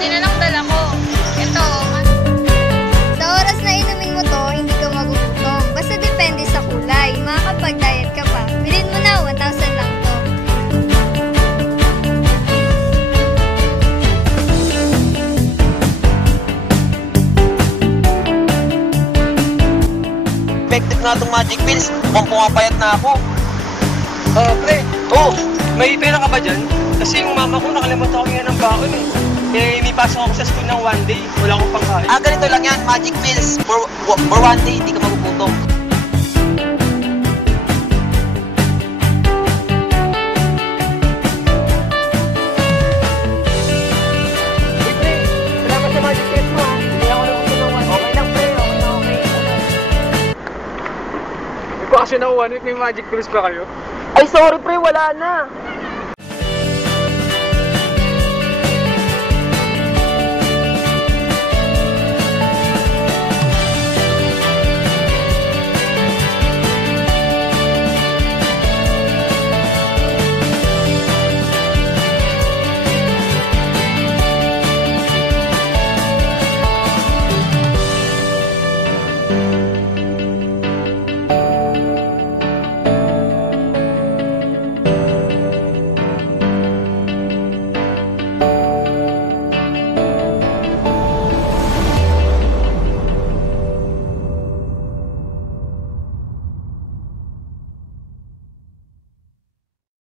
buti na lang dala ko. Ito, Sa oras na inumin mo to, hindi ka magugutom. Basta depende sa kulay. Makakapag-diet ka pa. Bilhin mo na, 1,000 lang to. Effective nga itong magic pills. Mukhang pumapayat na ako. Pre, Oh, may pera ka ba dyan? Kasi yung mama ko nakalimutan ko yan ng baon eh. Eh, may pasok ako sa school ng one day. Wala akong pangkain. ganito lang yan. Magic pills. For one day, hindi ka magugutom. Hey, pre, salamat sa magic pills mo ha. Kaya ako naman ng one day. Okay lang, pre. Okay. May bakasyon ako 1 week, may magic pills pa kayo? Ay, sorry, pre. Wala na.